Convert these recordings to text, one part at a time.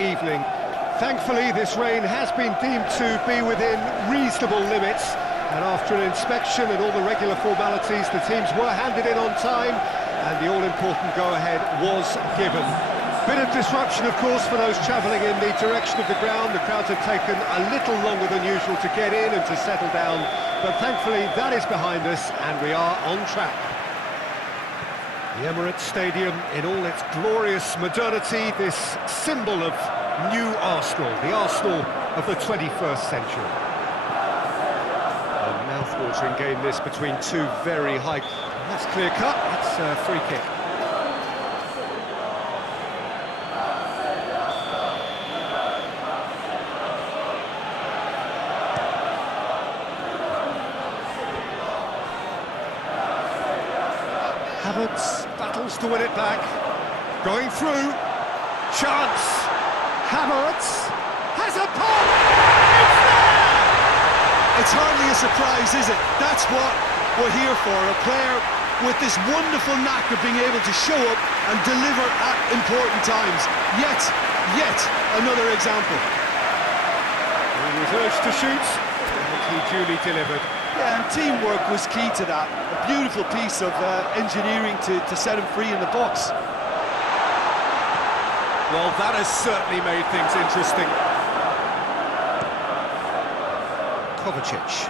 evening. Thankfully, this rain has been deemed to be within reasonable limits, and after an inspection and all the regular formalities, the teams were handed in on time, and the all-important go-ahead was given. Bit of disruption, of course, for those travelling in the direction of the ground. The crowds have taken a little longer than usual to get in and to settle down, but thankfully that is behind us, and we are on track. The Emirates Stadium in all its glorious modernity, this symbol of new Arsenal, the Arsenal of the 21st century. A mouth-watering game this between two very high... That's clear-cut, that's a free kick. Havertz battles to win it back, going through, chance, Havertz has a pop, it's there! It's hardly a surprise, is it? That's what we're here for, a player with this wonderful knack of being able to show up and deliver at important times. Yet another example. He was urged to shoot, and he duly delivered. Yeah, and teamwork was key to that. A beautiful piece of engineering to set him free in the box. Well, that has certainly made things interesting. Kovacic.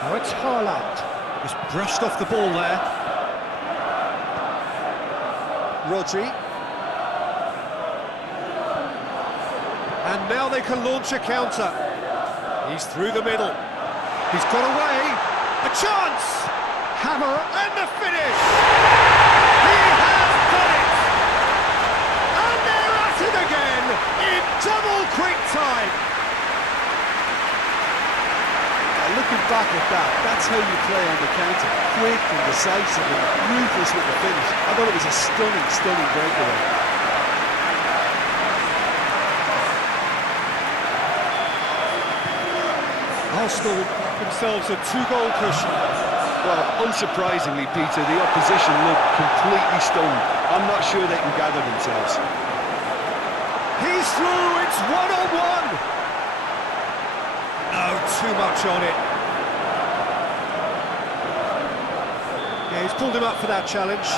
Now it's Haaland. Just brushed off the ball there. Rodri. And now they can launch a counter. He's through the middle. He's got away. A chance! Hammer and the finish! He has done it! And they're at it again in double quick time. Looking back at that, that's how you play on the counter. Quick and decisive and ruthless with the finish. I thought it was a stunning breakaway. Arsenal themselves a two-goal cushion. Well, unsurprisingly, Peter, the opposition look completely stunned. I'm not sure they can gather themselves. He's through, it's one-on-one! No, too much on it. Yeah, he's pulled him up for that challenge.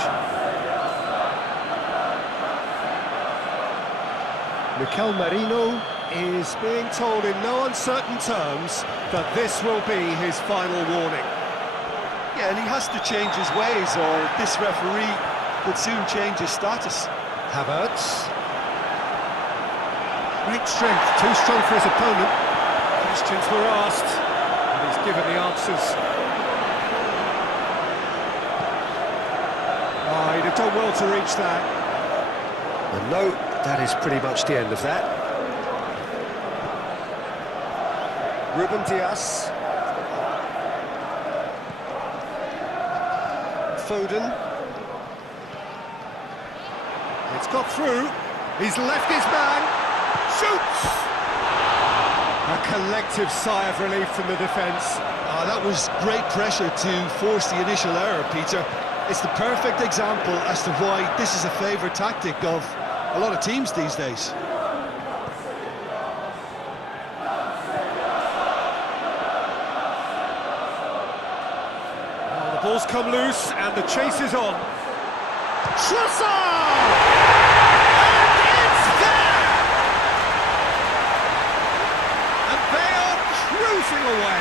Mikel Merino is being told in no uncertain terms that this will be his final warning. Yeah, and he has to change his ways, or this referee could soon change his status. Havertz. Great strength, too strong for his opponent. Questions were asked, and he's given the answers. Oh, he'd have done well to reach that. And no, that is pretty much the end of that. Ruben Dias. Foden. It's got through. He's left his man. Shoots! A collective sigh of relief from the defence. Oh, that was great pressure to force the initial error, Peter. It's the perfect example as to why this is a favourite tactic of a lot of teams these days. Ball's come loose, and the chase is on. Trossard! And it's there! And they are cruising away.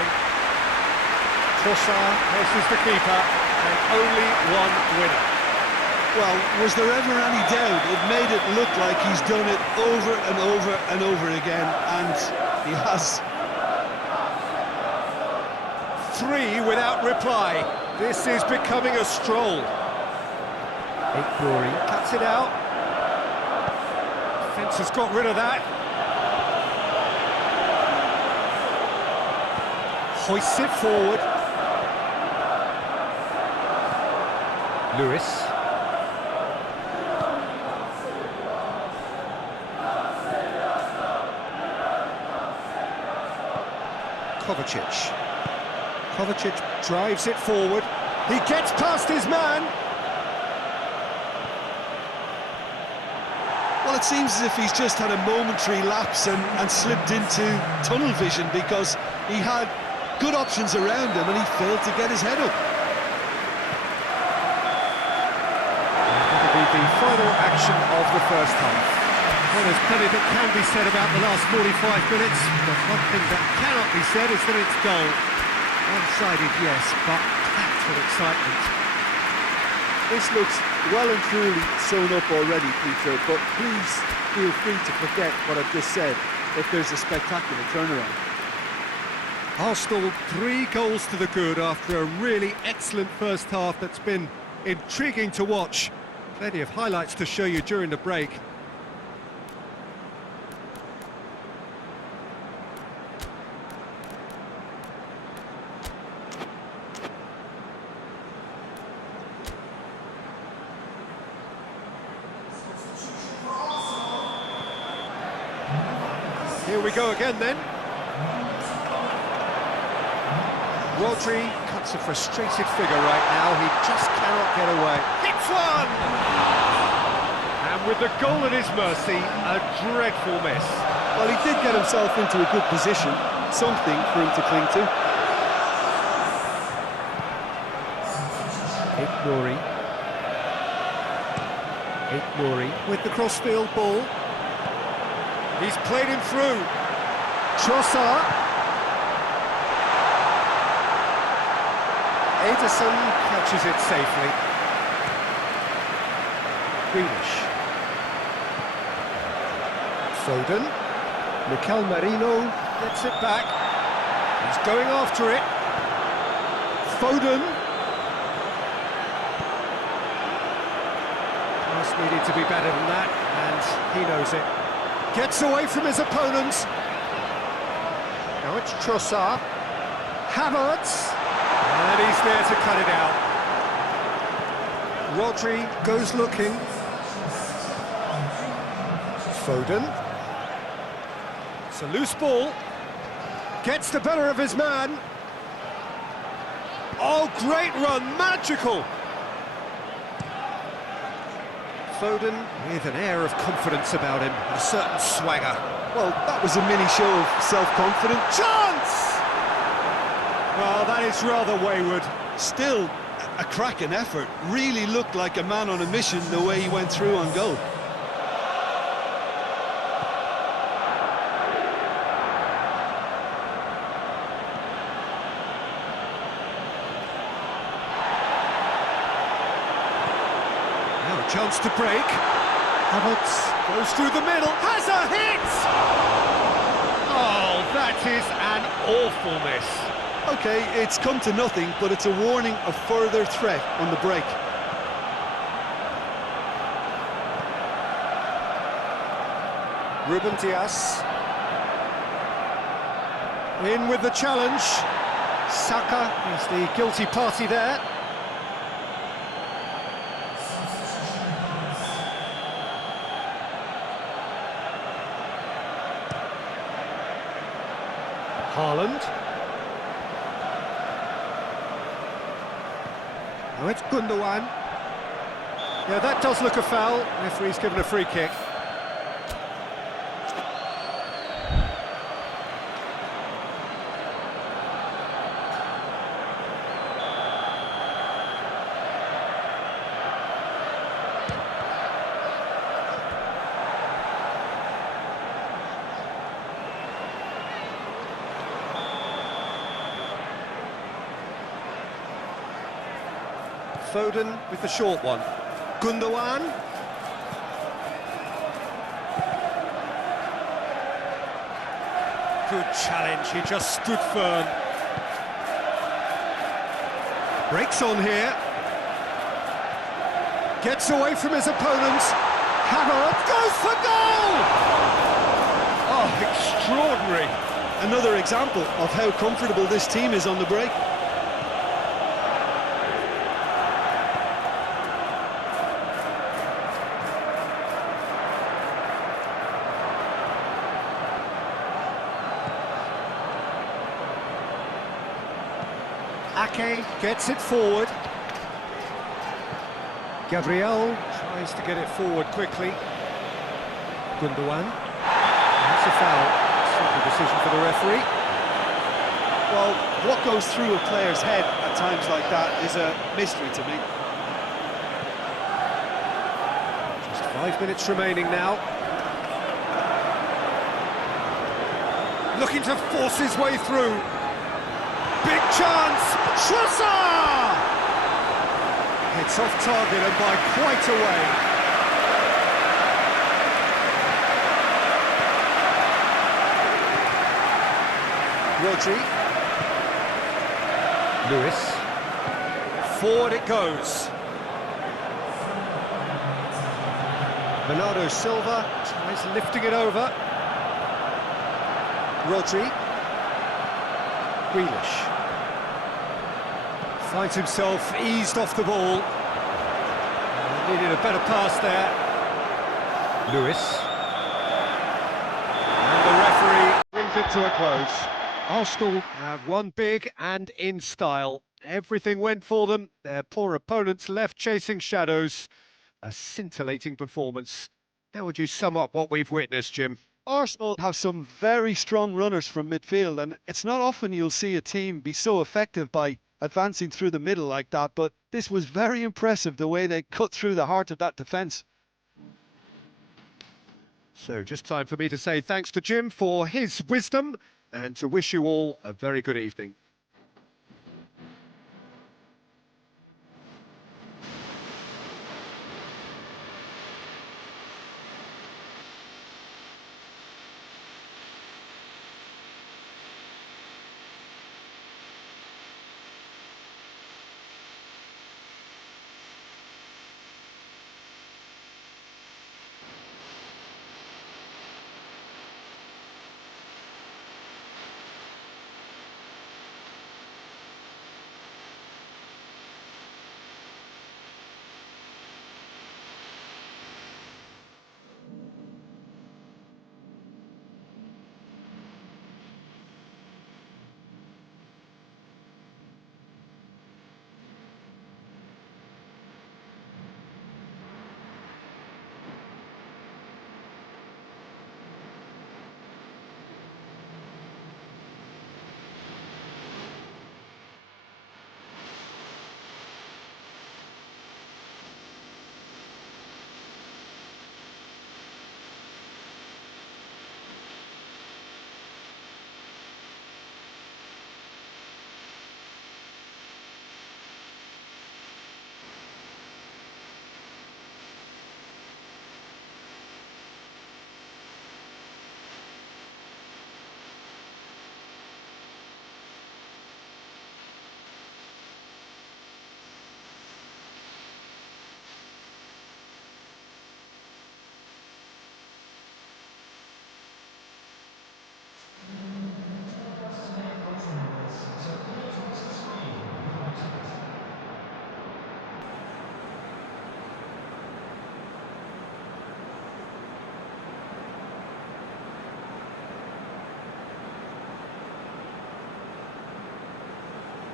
Trossard versus the keeper, and only one winner. Well, was there ever any doubt? It made it look like he's done it over and over and over again, and he has. 3 without reply. This is becoming a stroll. Glory cuts it out. Defence has got rid of that. Hoists it forward. Lewis. Kovacic. Kovacic drives it forward. He gets past his man. Well, it seems as if he's just had a momentary lapse and slipped into tunnel vision, because he had good options around him and he failed to get his head up. That'll be the final action of the first half. Well, there's plenty that can be said about the last 45 minutes, but one thing that cannot be said is that it's goal. One-sided, yes, but packed with excitement. This looks well and truly sewn up already, Peter, but please feel free to forget what I've just said if there's a spectacular turnaround. Arsenal 3 goals to the good after a really excellent first half that's been intriguing to watch. Plenty of highlights to show you during the break. Here we go again then. Rodri cuts a frustrated figure right now, he just cannot get away. Hits one! And with the goal at his mercy, a dreadful miss. Well, he did get himself into a good position, something for him to cling to. Aït-Nouri with the crossfield ball. He's played him through. Trossard. Ederson catches it safely. Grealish. Foden. Mikel Merino gets it back. He's going after it. Foden. Pass needed to be better than that, and he knows it. Gets away from his opponents. Now it's Trossard. Havertz. And he's there to cut it out. Rodri goes looking. Foden. It's a loose ball. Gets the better of his man. Oh, great run, magical. Foden with an air of confidence about him, a certain swagger. Well, that was a mini show of self-confidence. Chance! Well, that is rather wayward. Still, a cracking effort. Really looked like a man on a mission the way he went through on goal. Now a chance to break. Havertz goes through the middle, has a hit! Oh, that is an awful miss. Okay, it's come to nothing, but it's a warning of further threat on the break. Ruben Dias. In with the challenge. Saka is the guilty party there. Haaland. Now it's Gundogan. Yeah, that does look a foul. Referee's given a free kick. Foden with the short one. Gundogan. Good challenge, he just stood firm. Breaks on here. Gets away from his opponents. Havertz goes for goal! Oh, extraordinary. Another example of how comfortable this team is on the break. Ake gets it forward. Gabriel tries to get it forward quickly. Gundogan. That's a foul. Simple decision for the referee. Well, what goes through a player's head at times like that is a mystery to me. Just 5 minutes remaining now. Looking to force his way through. Big chance! Trossard! Hits off target and by quite a way. Rodri. Lewis. Forward it goes. Bernardo Silva tries lifting it over. Rodri. Grealish. Finds himself eased off the ball. Needed a better pass there. Lewis. And the referee brings it to a close. Arsenal have won big and in style. Everything went for them. Their poor opponents left chasing shadows. A scintillating performance. How would you sum up what we've witnessed, Jim? Arsenal have some very strong runners from midfield, and it's not often you'll see a team be so effective by advancing through the middle like that, but this was very impressive, the way they cut through the heart of that defence. So just time for me to say thanks to Jim for his wisdom and to wish you all a very good evening.